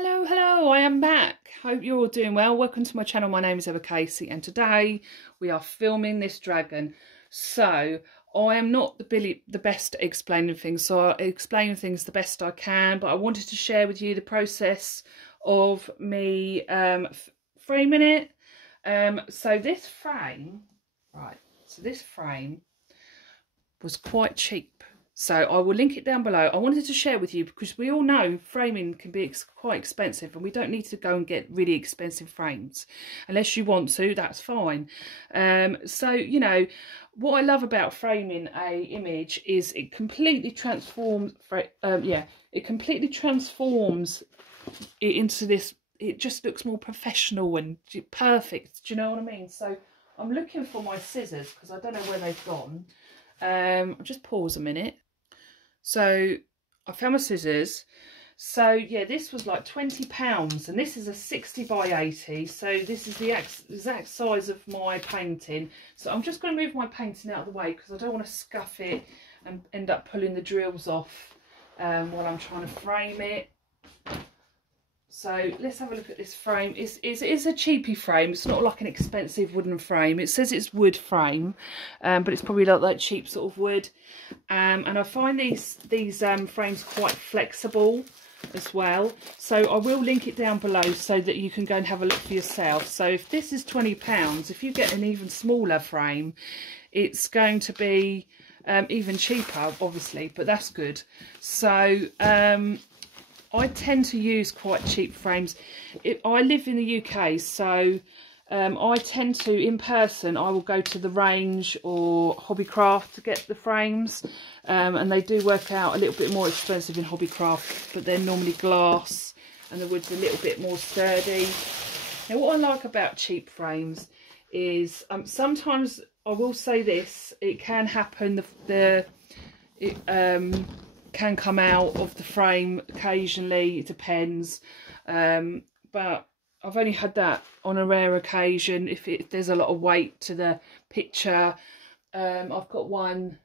Hello, I am back. Hope you're all doing well. Welcome to my channel. My name is Emma Casey and today we are filming this dragon. So I am not the best at explaining things, so I explain things the best I can, but I wanted to share with you the process of me framing it. So this frame was quite cheap. So I will link it down below. I wanted to share with you because we all know framing can be quite expensive and we don't need to go and get really expensive frames. Unless you want to, that's fine. So, you know, what I love about framing a image is it completely transforms, it completely transforms it into this, it just looks more professional and perfect. Do you know what I mean? So I'm looking for my scissors because I don't know where they've gone. I'll just pause a minute. So I found my scissors. So yeah, this was like £20 and this is a 60 by 80. So this is the exact size of my painting. So I'm just going to move my painting out of the way because I don't want to scuff it and end up pulling the drills off while I'm trying to frame it. So let's have a look at this frame. It's a cheapy frame. It's not like an expensive wooden frame. It says it's wood frame, but it's probably like that cheap sort of wood. And I find these frames quite flexible as well. So I will link it down below so that you can go and have a look for yourself. So if this is £20, if you get an even smaller frame, it's going to be even cheaper, obviously, but that's good. So I tend to use quite cheap frames. I live in the UK, so I tend to, in person, I will go to the Range or Hobbycraft to get the frames. And they do work out a little bit more expensive in Hobbycraft, but they're normally glass and the wood's a little bit more sturdy. Now, what I like about cheap frames is sometimes, I will say this, it can happen, can come out of the frame occasionally, it depends, but I've only had that on a rare occasion if there's a lot of weight to the picture. I've got one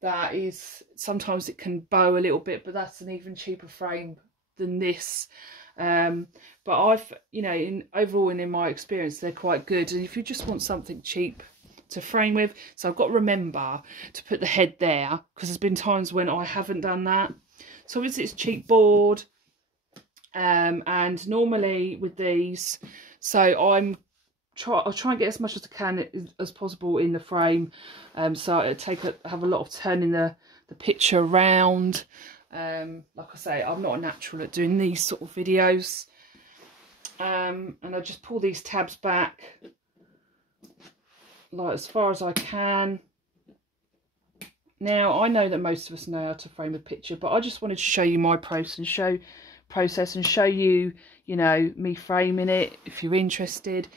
that is, sometimes it can bow a little bit, but that's an even cheaper frame than this. But I've, you know, overall in my experience, they're quite good. And if you just want something cheap to frame with, so I've got to remember to put the head there because there's been times when I haven't done that. So obviously it's cheap board, and normally with these, so I'll try and get as much as I can as possible in the frame. So it'll have a lot of turning the picture around. Like I say, I'm not a natural at doing these sort of videos. And I just pull these tabs back like as far as I can. Now I know that most of us know how to frame a picture, but I just wanted to show you my process and show you, you know, me framing it if you're interested.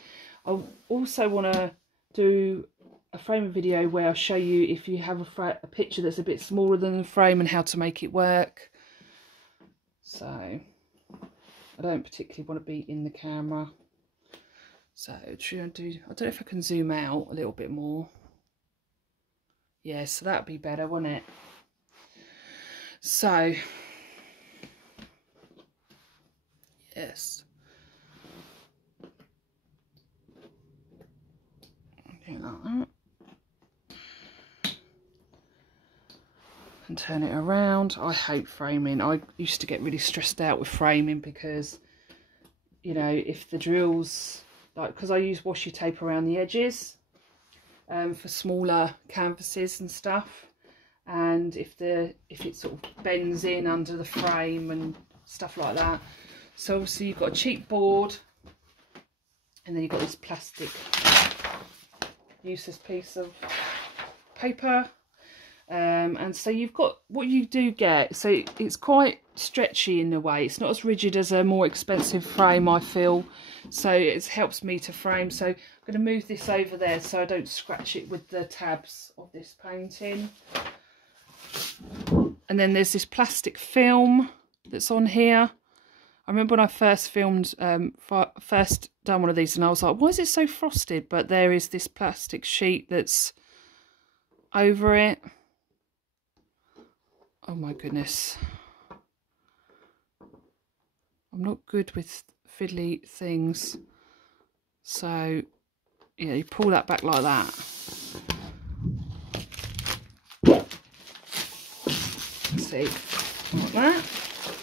I also want to do a framing video where I show you if you have a picture that's a bit smaller than the frame and how to make it work. So I don't particularly want to be in the camera. So I don't know if I can zoom out a little bit more. Yeah, so that'd be better, wouldn't it? So yes. Like that. And turn it around. I hate framing. I used to get really stressed out with framing because, you know, if the drills, like, because I use washi tape around the edges for smaller canvases and stuff, and if it sort of bends in under the frame and stuff like that. So obviously you've got a cheap board and then you've got this plastic useless piece of paper, and so you've got what you do get. So it's quite stretchy in a way. It's not as rigid as a more expensive frame, I feel, so it helps me to frame. So I'm going to move this over there so I don't scratch it with the tabs of this painting. And then there's this plastic film that's on here. I remember when I first filmed, first done one of these, and I was like, why is it so frosted? But there is this plastic sheet that's over it. Oh my goodness. I'm not good with fiddly things. So yeah, you pull that back like that. See, like that.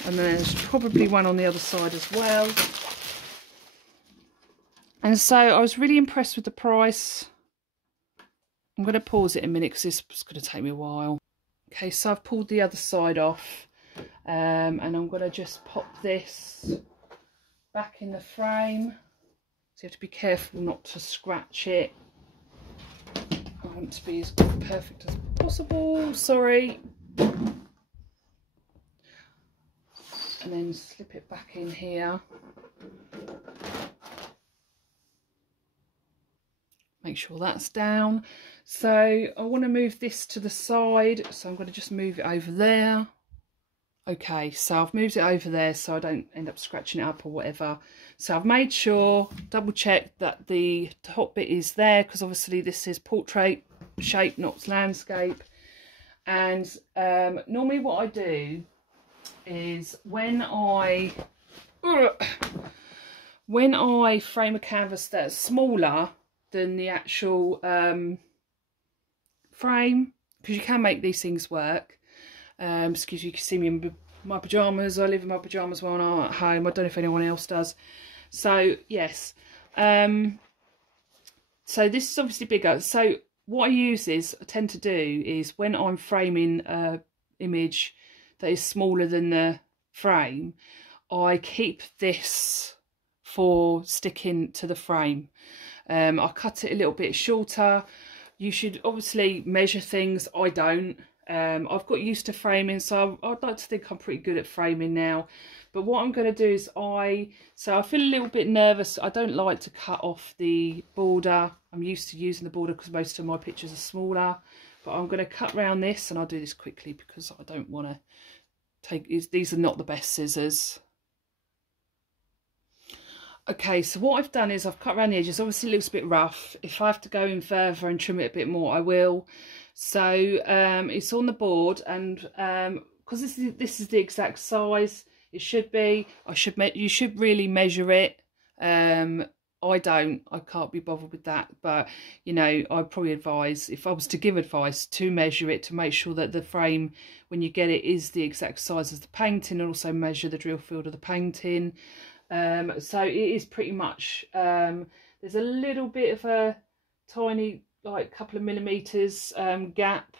And there's probably one on the other side as well. And so I was really impressed with the price. I'm going to pause it a minute because this is going to take me a while. Okay, so I've pulled the other side off, and I'm going to just pop this back in the frame. So you have to be careful not to scratch it. I want it to be as perfect as possible, sorry. And then slip it back in here. Make sure that's down. So I want to move this to the side, so I'm going to just move it over there. Okay, so I've moved it over there so I don't end up scratching it up or whatever. So I've made sure, double checked that the top bit is there, because obviously this is portrait shape, not landscape. And normally what I do is when I frame a canvas that's smaller than the actual frame, because you can make these things work. Excuse me, you can see me in my pyjamas. I live in my pyjamas when I'm at home. I don't know if anyone else does. So yes, so this is obviously bigger. So what I tend to do is when I'm framing an image that is smaller than the frame, I keep this for sticking to the frame. I cut it a little bit shorter. You should obviously measure things. I don't. I've got used to framing, so I'd like to think I'm pretty good at framing now. But what I'm going to do is I feel a little bit nervous. I don't like to cut off the border. I'm used to using the border because most of my pictures are smaller. But I'm going to cut around this, and I'll do this quickly because I don't want to take... These are not the best scissors. Okay, so what I've done is I've cut around the edges. Obviously it looks a bit rough. If I have to go in further and trim it a bit more, I will. So it's on the board, and because this is the exact size it should be, you should really measure it. I can't be bothered with that, but you know, I'd probably advise, if I was to give advice, to measure it to make sure that the frame when you get it is the exact size as the painting, and also measure the drill field of the painting. So it is pretty much, there's a little bit of a tiny, like couple of millimeters gap,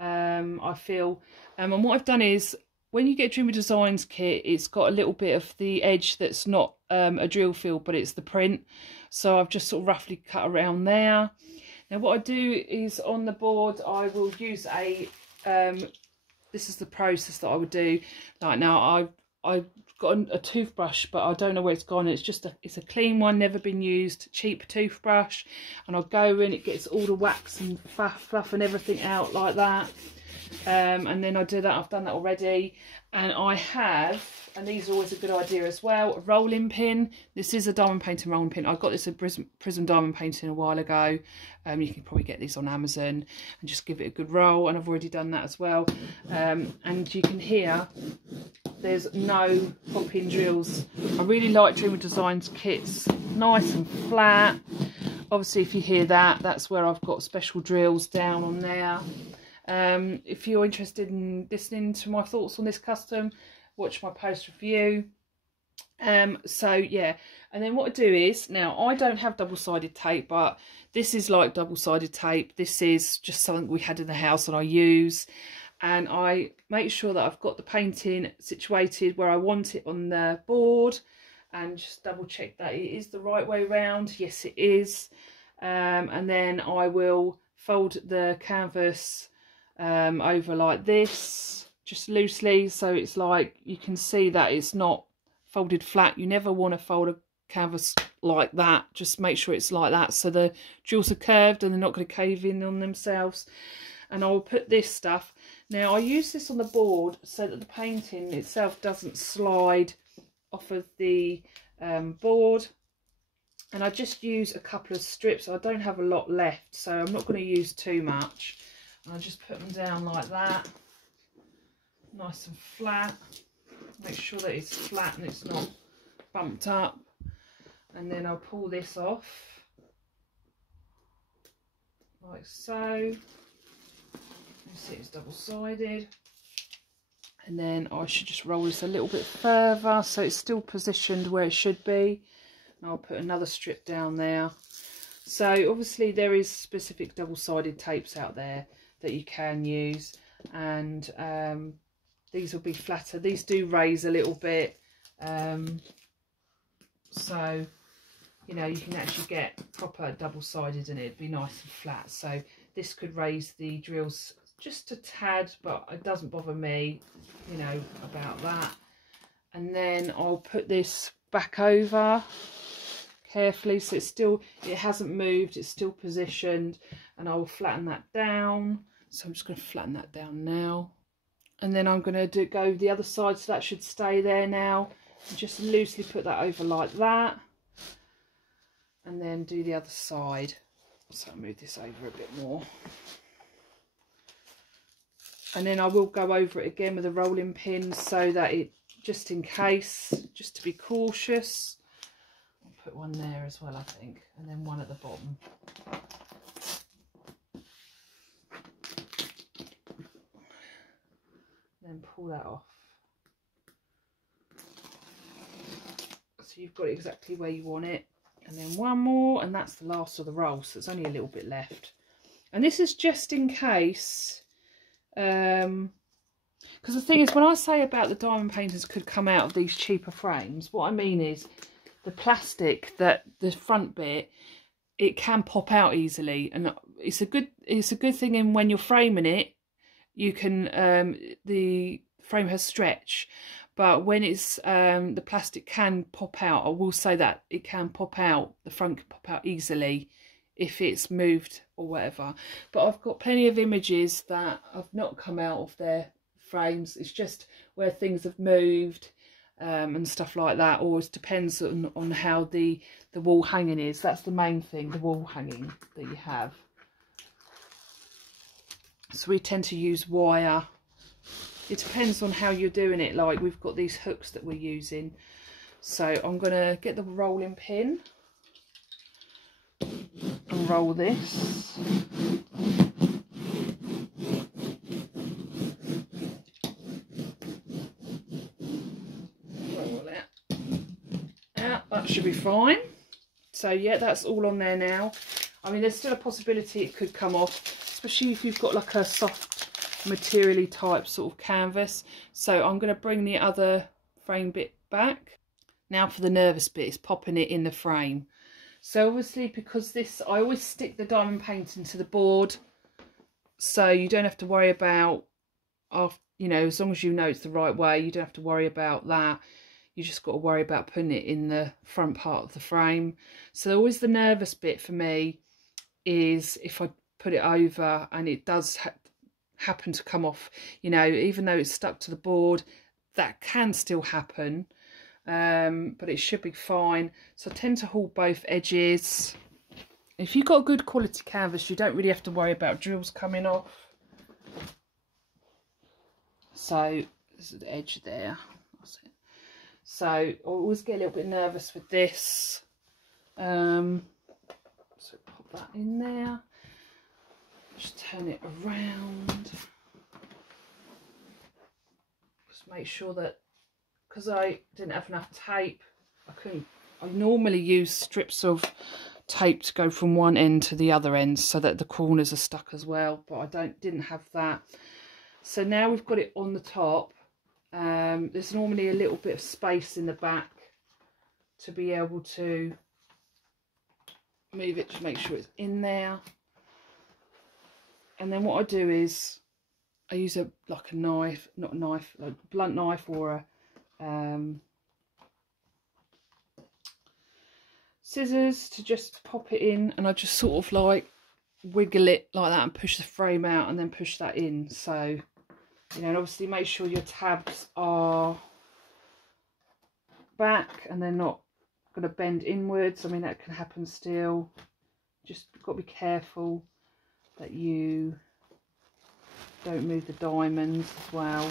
I feel. And what I've done is, when you get Dreamer Designs kit, it's got a little bit of the edge that's not a drill field, but it's the print. So I've just sort of roughly cut around there. Now what I do is on the board, I will use a, this is the process that I would do. Like now I've got a toothbrush, but I don't know where it's gone. It's a clean one, never been used, cheap toothbrush, and I'll go in, it gets all the wax and fluff and everything out like that. And then I do that. I've done that already, and I have, and these are always a good idea as well, a rolling pin. This is a diamond painting rolling pin. I got this at Prism Diamond Painting a while ago. You can probably get these on Amazon, and just give it a good roll, and I've already done that as well. And you can hear there's no popping drills. I really like Dreamer Designs kits, nice and flat. Obviously if you hear that, that's where I've got special drills down on there. If you're interested in listening to my thoughts on this custom, watch my post review. So yeah, and then what I do is, now I don't have double-sided tape, but this is like double-sided tape. This is just something we had in the house and I use, and I make sure that I've got the painting situated where I want it on the board, and just double check that it is the right way round. Yes, it is. And then I will fold the canvas over like this, just loosely, so it's like you can see that it's not folded flat. You never want to fold a canvas like that. Just make sure it's like that, so the drills are curved and they're not going to cave in on themselves. And I will put this stuff, now I use this on the board so that the painting itself doesn't slide off of the board. And I just use a couple of strips. I don't have a lot left, so I'm not going to use too much. And I just put them down like that, nice and flat. Make sure that it's flat and it's not bumped up, and then I'll pull this off like so. You see it's double-sided, and then I should just roll this a little bit further so it's still positioned where it should be. And I'll put another strip down there. So obviously there is specific double-sided tapes out there that you can use, and these will be flatter. These do raise a little bit, so you know, you can actually get proper double-sided and it'd be nice and flat. So this could raise the drills just a tad, but it doesn't bother me, you know, about that. And then I'll put this back over carefully so it's still, it hasn't moved, it's still positioned, and I'll flatten that down. So I'm just going to flatten that down now, and then I'm going to go the other side, so that should stay there now, and just loosely put that over like that, and then do the other side. So I'll move this over a bit more, and then I will go over it again with a rolling pin so that it, just in case, just to be cautious. I'll put one there as well, I think, and then one at the bottom. Then pull that off. So you've got it exactly where you want it. And then one more, and that's the last of the roll, so it's only a little bit left. And this is just in case, because the thing is, when I say about the diamond paintings could come out of these cheaper frames, what I mean is the plastic, that the front bit, it can pop out easily, and it's a good thing in when you're framing it, you can the frame has stretch, but when it's the plastic can pop out. I will say that it can pop out, the front can pop out easily if it's moved or whatever. But I've got plenty of images that have not come out of their frames. It's just where things have moved and stuff like that, or it depends on how the wall hanging is. That's the main thing, the wall hanging that you have. So we tend to use wire. It depends on how you're doing it. Like we've got these hooks that we're using. So I'm going to get the rolling pin and roll this. Roll it out. That should be fine. So yeah, that's all on there now. I mean, there's still a possibility it could come off, especially if you've got like a soft materially type sort of canvas. So I'm going to bring the other frame bit back. Now for the nervous bit, is popping it in the frame. So obviously, because this, I always stick the diamond painting to the board, so you don't have to worry about, you know, as long as you know it's the right way, you don't have to worry about that. You just got to worry about putting it in the front part of the frame. So always the nervous bit for me is if I put it over and it does happen to come off, you know, even though it's stuck to the board, that can still happen, but it should be fine. So I tend to hold both edges. If you've got a good quality canvas, you don't really have to worry about drills coming off. So this is the edge there. That's it. So I always get a little bit nervous with this. So pop that in there. Just turn it around. Just make sure that, because I didn't have enough tape, I normally use strips of tape to go from one end to the other end so that the corners are stuck as well, but I didn't have that. So now we've got it on the top. There's normally a little bit of space in the back to be able to move it to make sure it's in there. And then what I do is I use like a knife, not a knife, like a blunt knife, or a scissors to just pop it in, and I just sort of like wiggle it like that and push the frame out and then push that in. So, you know, and obviously make sure your tabs are back and they're not going to bend inwards. I mean, that can happen still. Just got to be careful that you don't move the diamonds as well.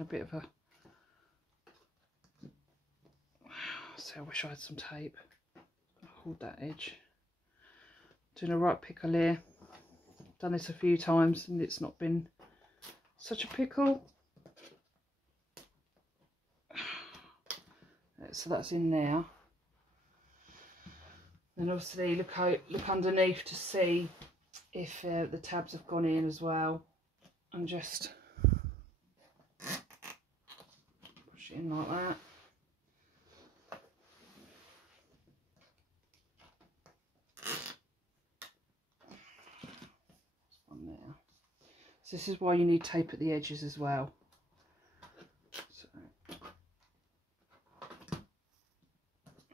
having a bit of a... So I wish I had some tape. Hold that edge. Doing a right pickle here. Done this a few times and it's not been such a pickle. So that's in there. And obviously look underneath to see if the tabs have gone in as well. And just push it in like that. One there. So this is why you need tape at the edges as well.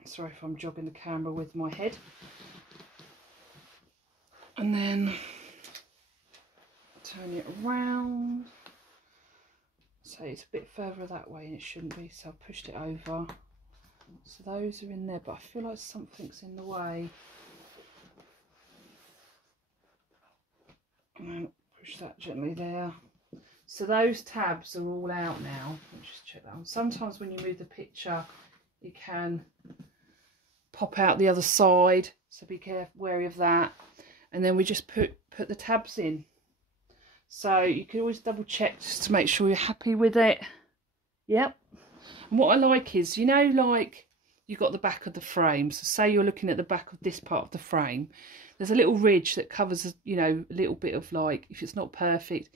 Sorry if I'm jogging the camera with my head. And then turn it around. So it's a bit further that way and it shouldn't be, so I've pushed it over. So those are in there, but I feel like something's in the way. And then push that gently there. So those tabs are all out now. Let's just check that on. Sometimes when you move the picture, you can pop out the other side, so be careful, wary of that. And then we just put the tabs in. So you can always double check just to make sure you're happy with it. Yep. And what I like is, you know, like you've got the back of the frame. So say you're looking at the back of this part of the frame. There's a little ridge that covers, you know, a little bit of, like, if it's not perfect,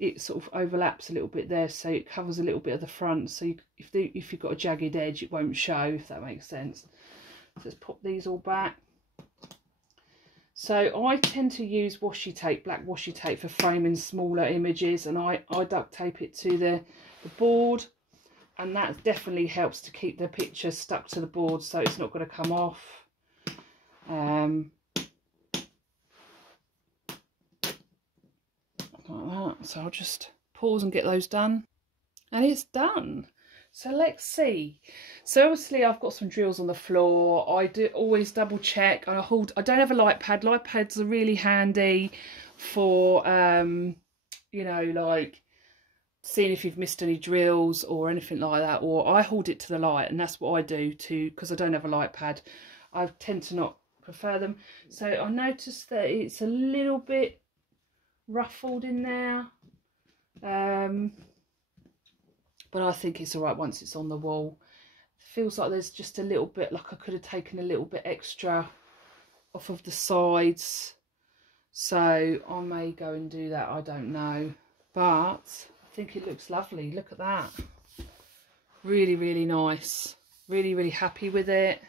it sort of overlaps a little bit there, so it covers a little bit of the front. So if you've got a jagged edge, it won't show, if that makes sense. So let's pop these all back. So I tend to use washi tape, black washi tape, for framing smaller images, and I duct tape it to the board, and that definitely helps to keep the picture stuck to the board so it's not going to come off. Like that. So I'll just pause and get those done, and it's done. So let's see. So obviously I've got some drills on the floor. I do always double check. I don't have a light pad. Light pads are really handy for you know, like seeing if you've missed any drills or anything like that. Or I hold it to the light, and that's what I do too, because I don't have a light pad. I tend to not prefer them. So I noticed that it's a little bit ruffled in there. But I think it's all right once it's on the wall. It feels like there's just a little bit, like I could have taken a little bit extra off of the sides. So I may go and do that, I don't know. But I think it looks lovely. Look at that. Really, really nice. Really, really happy with it.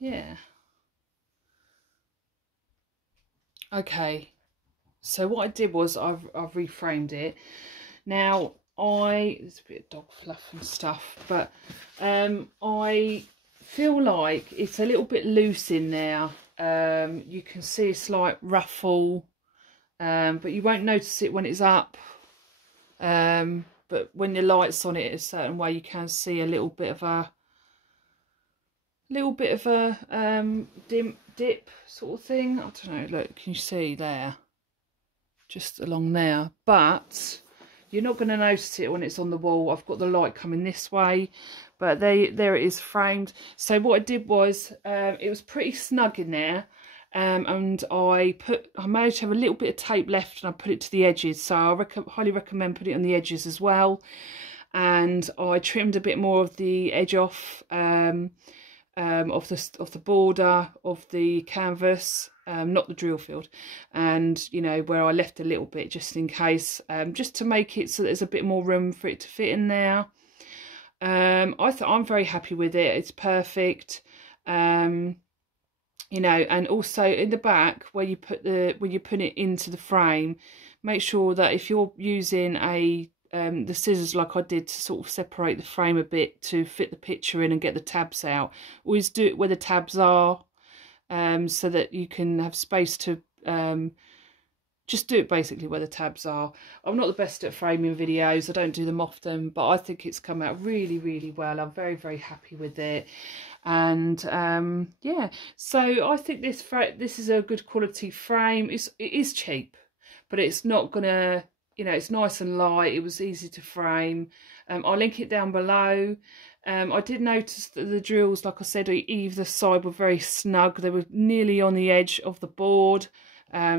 Yeah. Okay. So what I did was I've reframed it. Now, there's a bit of dog fluff and stuff, but I feel like it's a little bit loose in there. You can see a slight ruffle, but you won't notice it when it's up. But when the light's on it a certain way, you can see a little bit of a dip sort of thing. I don't know. Look, can you see there? Just along there, but you're not going to notice it when it's on the wall. I've got the light coming this way, but there it is framed. So what I did was, it was pretty snug in there, and I managed to have a little bit of tape left, and I put it to the edges. So I highly recommend putting it on the edges as well. And I trimmed a bit more of the edge off of the border of the canvas. Not the drill field, and you know, where I left a little bit just in case, just to make it so there's a bit more room for it to fit in there. I'm very happy with it. It's perfect. You know, and also in the back where you put when you put it into the frame, make sure that if you're using the scissors like I did to sort of separate the frame a bit to fit the picture in and get the tabs out, always do it where the tabs are. So that you can have space to just do it basically where the tabs are. I'm not the best at framing videos, I don't do them often, but I think it's come out really, really well. I'm very, very happy with it. And yeah, so I think this is a good quality frame. It is cheap, but it's not gonna, you know, it's nice and light. It was easy to frame. I'll link it down below. I did notice that the drills, like I said, either side were very snug. They were nearly on the edge of the board.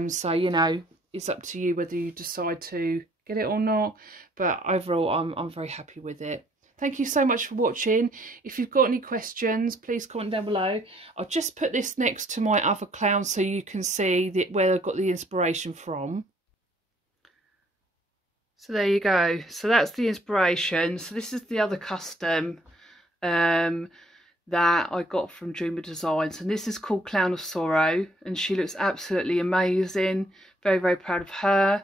So, you know, it's up to you whether you decide to get it or not. But overall, I'm very happy with it. Thank you so much for watching. If you've got any questions, please comment down below. I'll just put this next to my other clown so you can see where I got the inspiration from. So there you go. So that's the inspiration. So this is the other custom that I got from Dreamer Designs, and this is called Clown of Sorrow, and she looks absolutely amazing. Very, very proud of her.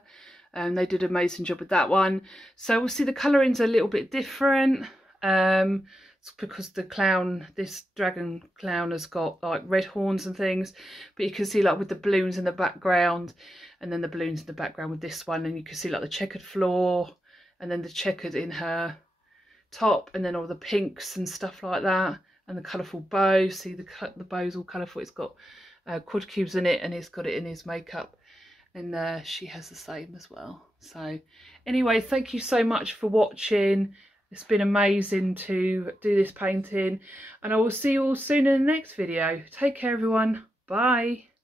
They did an amazing job with that one. So we'll see the coloring's a little bit different. It's because the clown, this dragon clown, has got like red horns and things, but you can see like with the balloons in the background, and then the balloons in the background with this one, and you can see like the checkered floor, and then the checkered in her top, and then all the pinks and stuff like that, and the colourful bow. See the bow's all colourful. It's got quad cubes in it, and he's got it in his makeup, and she has the same as well. So anyway, thank you so much for watching. It's been amazing to do this painting, and I will see you all soon in the next video. Take care, everyone. Bye.